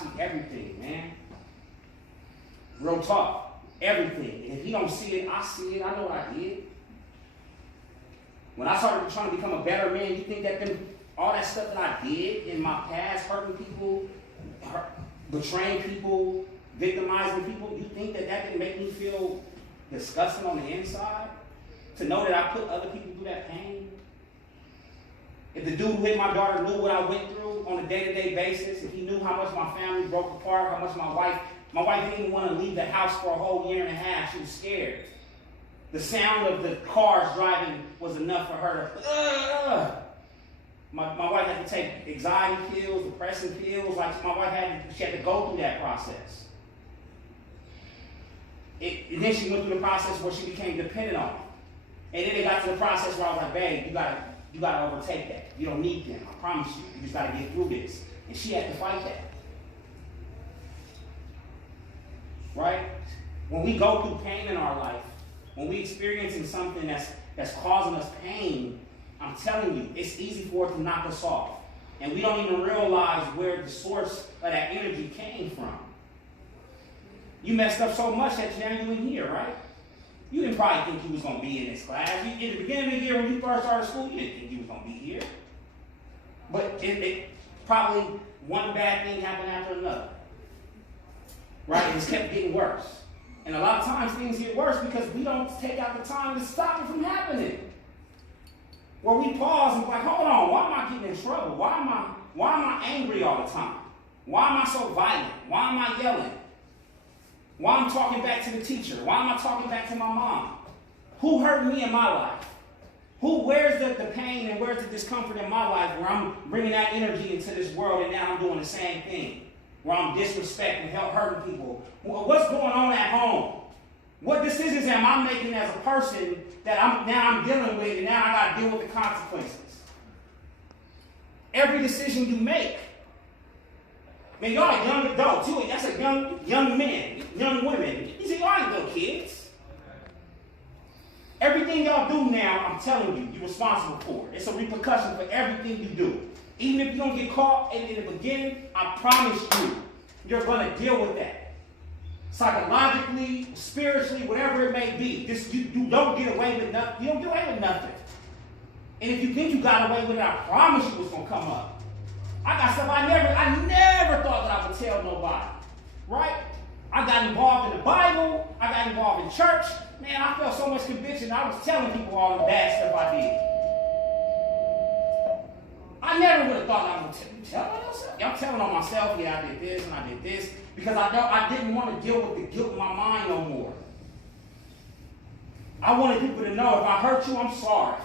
see everything, man. Real talk. Everything. And if he don't see it, I see it. I know what I did. When I started trying to become a better man, you think that all that stuff that I did in my past, hurting people, betraying people, victimizing people, you think that didn't make me feel disgusting on the inside? To know that I put other people through that pain? If the dude who hit my daughter knew what I went through on a day-to-day basis, if he knew how much my family broke apart, how much my wife didn't even want to leave the house for a whole year and a half, she was scared. The sound of the cars driving was enough for her to, My wife had to take anxiety pills, depressing pills, like my wife she had to go through that process. And then she went through the process where she became dependent on it. And then it got to the process where I was like, babe, you gotta overtake that. You don't need them, I promise you. You just gotta get through this. And she had to fight that. Right? When we go through pain in our life, when we experiencing something that's causing us pain, I'm telling you, it's easy for it to knock us off. And we don't even realize where the source of that energy came from. You messed up so much that now you're in here, right? You didn't probably think you was going to be in this class. In the beginning of the year when you first started school, you didn't think you was going to be here. But it probably one bad thing happened after another. Right? It just kept getting worse. And a lot of times things get worse because we don't take out the time to stop it from happening. Where we pause and be like, hold on, why am I getting in trouble? Why am I angry all the time? Why am I so violent? Why am I yelling? Why am I talking back to the teacher? Why am I talking back to my mom? Who hurt me in my life? Where's the pain and where's the discomfort in my life where I'm bringing that energy into this world and now I'm doing the same thing? Where I'm disrespecting, hurting people. What's going on at home? What decisions am I making as a person that I'm dealing with and now I got to deal with the consequences? Every decision you make. Man, y'all are young adults. That's a young men, young women. These are y'all ain't no kids. Everything y'all do now, I'm telling you, you're responsible for it. It's a repercussion for everything you do. Even if you don't get caught in the beginning, I promise you, you're going to deal with that. Psychologically, spiritually, whatever it may be. You don't get away with nothing. You don't get away with nothing. And if you think you got away with it, I promise you it's going to come up. I got stuff I never thought that I would tell nobody. Right? I got involved in the Bible. I got involved in church. Man, I felt so much conviction. I was telling people all the bad stuff I did. I never would have thought I would tell myself. I'm telling on myself, yeah, I did this and I did this. Because I didn't want to deal with the guilt in my mind no more. I wanted people to know if I hurt you, I'm sorry.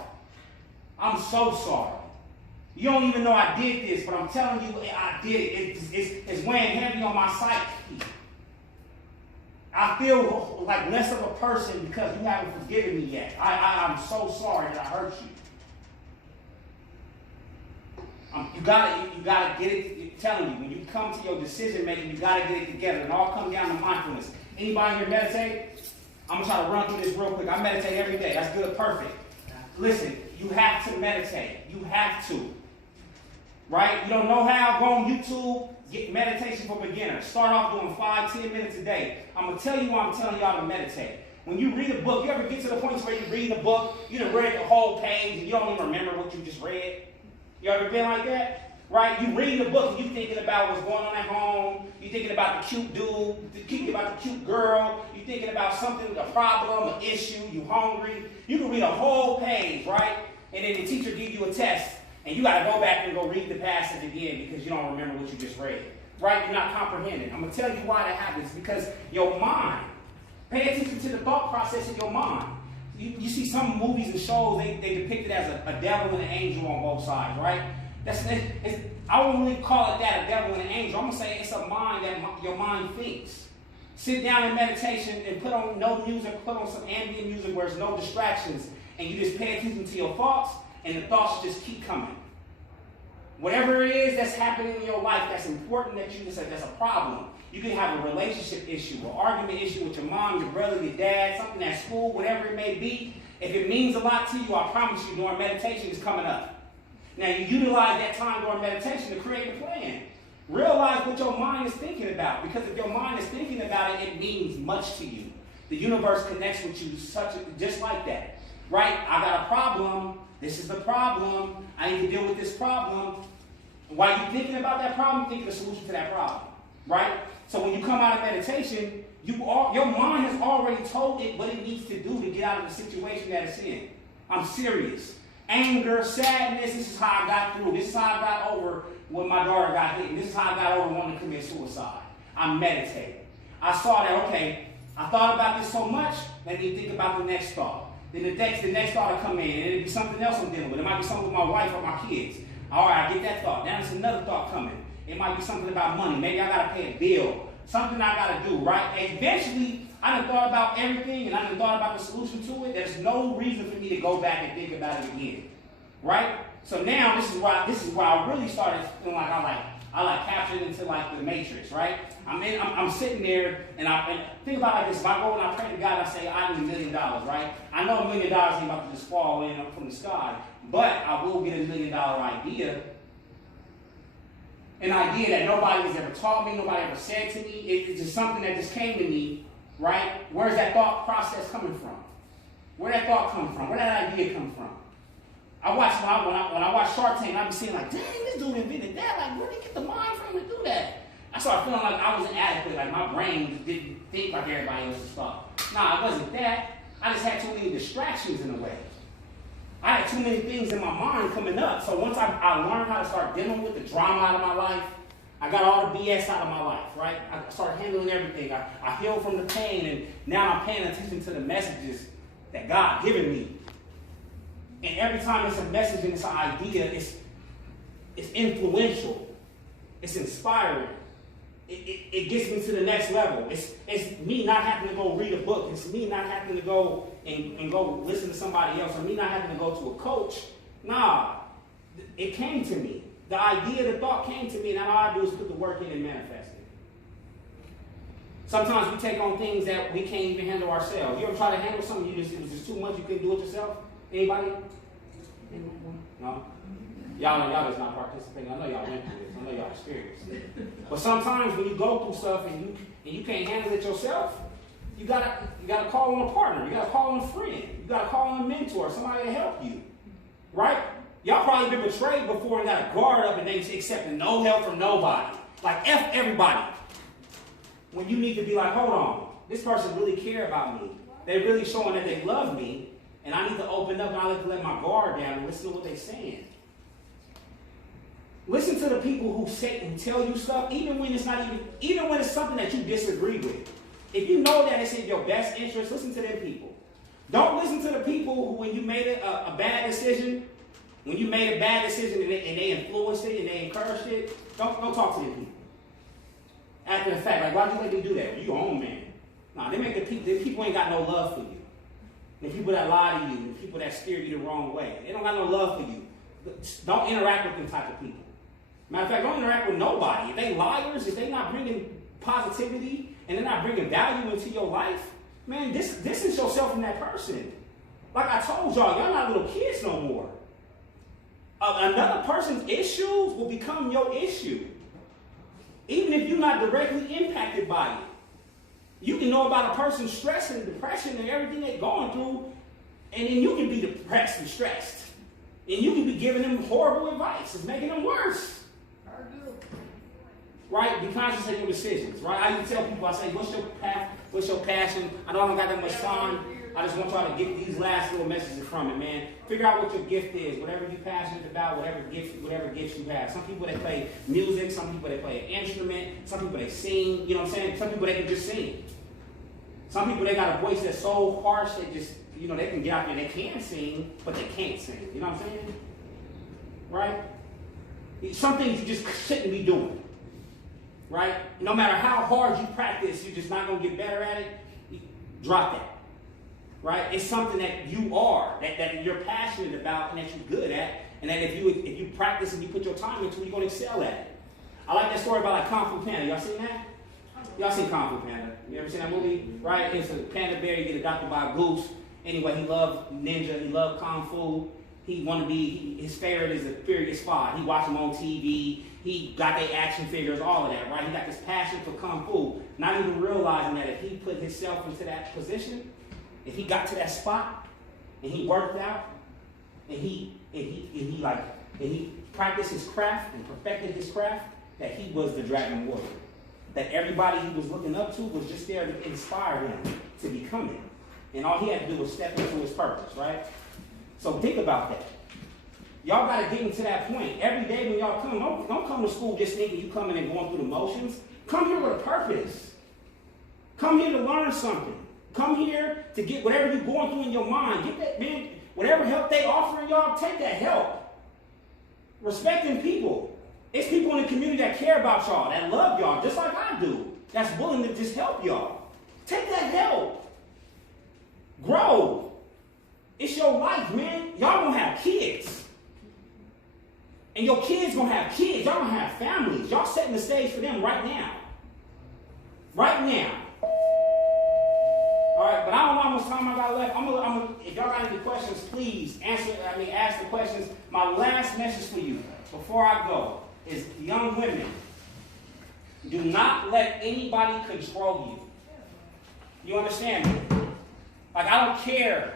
I'm so sorry. You don't even know I did this, but I'm telling you I did it. It's weighing heavy on my psyche. I feel like less of a person because you haven't forgiven me yet. I'm so sorry that I hurt you. You gotta get it. I'm telling you, when you come to your decision making, you gotta get it together. And all come down to mindfulness. Anybody here meditate? I'm gonna try to run through this real quick. I meditate every day. That's good, perfect. Listen, you have to meditate. You have to. Right? You don't know how? Go on YouTube. Get meditation for beginners. Start off doing 5-10 minutes a day. I'm gonna tell you why I'm telling y'all to meditate. When you read a book, you ever get to the point where you read a book, you done read the whole page, and you don't even remember what you just read? You ever been like that? Right? You read the book and you thinking about what's going on at home. You thinking about the cute dude. You thinking about the cute girl. You thinking about something, a problem, an issue. You hungry. You can read a whole page, right? And then the teacher give you a test. And you got to go back and go read the passage again because you don't remember what you just read. Right? You're not comprehending. I'm going to tell you why that happens. Because your mind. Pay attention to the thought process in your mind. You see some movies and shows, they depict it as a devil and an angel on both sides, right? I won't really call it that, a devil and an angel. I'm going to say it's a mind that your mind thinks. Sit down in meditation and put on no music, put on some ambient music where there's no distractions, and you just pay attention to your thoughts, and the thoughts just keep coming. Whatever it is that's happening in your life that's important that you decide that's a problem. You can have a relationship issue, an argument issue with your mom, your brother, your dad, something at school, whatever it may be. If it means a lot to you, I promise you, during meditation, it's coming up. Now, you utilize that time during meditation to create a plan. Realize what your mind is thinking about, because if your mind is thinking about it, it means much to you. The universe connects with you just like that, right? I got a problem. This is the problem. I need to deal with this problem. While you're thinking about that problem, think of the solution to that problem, right? So when you come out of meditation, your mind has already told it what it needs to do to get out of the situation that it's in. I'm serious. Anger, sadness, this is how I got through. This is how I got over when my daughter got hit. This is how I got over wanting to commit suicide. I meditated. I saw that, okay, I thought about this so much, let me think about the next thought. Then the next thought will come in, and it'll be something else I'm dealing with. It might be something with my wife or my kids. All right, I get that thought. Now there's another thought coming. It might be something about money. Maybe I got to pay a bill. Something I got to do, right? And eventually, I done thought about everything, and I done thought about the solution to it. There's no reason for me to go back and think about it again, right? So now this is why I really started feeling like I like captured into like the Matrix, right? I'm sitting there and think about it like this. If I go and I pray to God, I say I need $1 million, right? I know $1 million ain't about to just fall in from the sky, but I will get $1 million idea. An idea that nobody has ever taught me, nobody ever said to me. It's just something that just came to me, right? Where's that thought process coming from? Where that thought come from? Where that idea come from? When I watch Shark Tank, I be seeing like, dang, this dude invented that. Like, where did he get the mind from to do that? I started feeling like I was inadequate, like my brain didn't think like everybody else's thought. Nah, it wasn't that. I just had too many distractions in a way. I had too many things in my mind coming up. So once I learned how to start dealing with the drama out of my life, I got all the BS out of my life, right? I started handling everything. I healed from the pain, and now I'm paying attention to the messages that God given me. And every time it's a message and it's an idea, it's influential. It's inspiring. It gets me to the next level. It's me not having to go read a book. It's me not having to go and go listen to somebody else, or me not having to go to a coach. Nah, it came to me. The idea, the thought came to me, and all I do is put the work in and manifest it. Sometimes we take on things that we can't even handle ourselves. You ever try to handle something, it was just too much, you couldn't do it yourself? Anybody? No? Y'all is not participating. I know y'all went through this. I know y'all experienced it. But sometimes when you go through stuff and you can't handle it yourself, you gotta call on a partner. You gotta call on a friend. You gotta call on a mentor, somebody to help you. Right? Y'all probably been betrayed before and got a guard up and they accepting no help from nobody. Like F everybody. When you need to be like, hold on, this person really care about me. They're really showing that they love me, and I need to open up and I need to let my guard down and listen to what they're saying. Listen to the people who tell you stuff, even when it's something that you disagree with. If you know that it's in your best interest, listen to them people. Don't listen to the people who, when you made a bad decision, and they influenced it and they encouraged it, don't talk to them people. After the fact, like, why'd you let me do that? You your own man. Nah, the people ain't got no love for you. The people that lie to you, the people that steer you the wrong way, they don't got no love for you. Don't interact with them type of people. Matter of fact, don't interact with nobody. If they liars, if they not bringing positivity and they're not bringing value into your life, man, distance yourself from that person. Like I told y'all not little kids no more. Another person's issues will become your issue. Even if you're not directly impacted by it. You can know about a person's stress and depression and everything they're going through, and then you can be depressed and stressed. And you can be giving them horrible advice. It's making them worse. Right? Be conscious of your decisions. Right? I even tell people, I say, what's your path? What's your passion? I know I don't got that much time. I just want y'all to get these last little messages from it, man. Figure out what your gift is, whatever you're passionate about, whatever gifts you have. Some people, they play music. Some people, they play an instrument. Some people, they sing. You know what I'm saying? Some people, they can just sing. Some people, they got a voice that's so harsh, they just, they can get out there, they can sing, but they can't sing. You know what I'm saying? Right? Some things you just shouldn't be doing. Right? No matter how hard you practice, you're just not going to get better at it. Drop that. Right? It's something that you are, that you're passionate about and that you're good at, and that if you practice and you put your time into it, you're going to excel at it. I like that story about like Kung Fu Panda. Y'all seen that? Y'all seen Kung Fu Panda? You ever seen that movie? Right? It's a panda bear, you get adopted by a goose. Anyway, he loved ninja, he loved Kung Fu. He want to be, his favorite is the Furious Five. He watch them on TV. He got their action figures, all of that, right? He got this passion for Kung Fu, not even realizing that if he put himself into that position, if he got to that spot, and he worked out, and he practiced his craft and perfected his craft, that he was the Dragon Warrior. That everybody he was looking up to was just there to inspire him to become it. And all he had to do was step into his purpose, right? So think about that. Y'all got to get into that point. Every day when y'all come, don't come to school just thinking you coming and going through the motions. Come here with a purpose. Come here to learn something. Come here to get whatever you're going through in your mind. Get that, man, whatever help they offering y'all, take that help. Respecting people. It's people in the community that care about y'all, that love y'all, just like I do. That's willing to just help y'all. Take that help. Grow. It's your life, man. Y'all gonna have kids. And your kids gonna have kids. Y'all gonna have families. Y'all setting the stage for them right now. Right now. All right, but I don't know how much time I got left. If y'all got any questions, please ask the questions. My last message for you before I go is, young women, do not let anybody control you. You understand me? Like, I don't care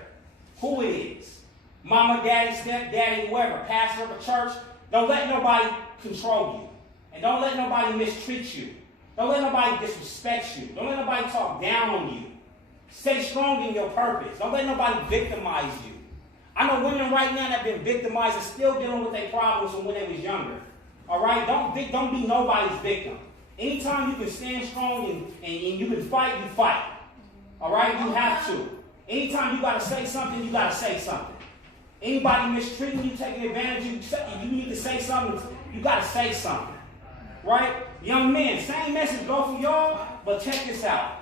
who it is. Mama, daddy, stepdaddy, whoever, pastor of a church. Don't let nobody control you. And don't let nobody mistreat you. Don't let nobody disrespect you. Don't let nobody talk down on you. Stay strong in your purpose. Don't let nobody victimize you. I know women right now that have been victimized and still dealing with their problems from when they was younger. All right? Don't be nobody's victim. Anytime you can stand strong and you can fight, you fight. All right? You have to. Anytime you got to say something, you got to say something. Anybody mistreating you, taking advantage of you, you need to say something, you got to say something. Right? Young men, same message go for y'all, but check this out.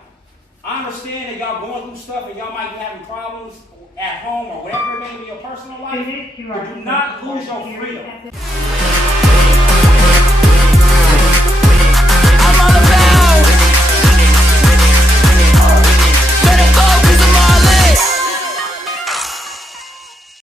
I understand that y'all going through stuff and y'all might be having problems at home or whatever it may be in your personal life, but do not lose your freedom.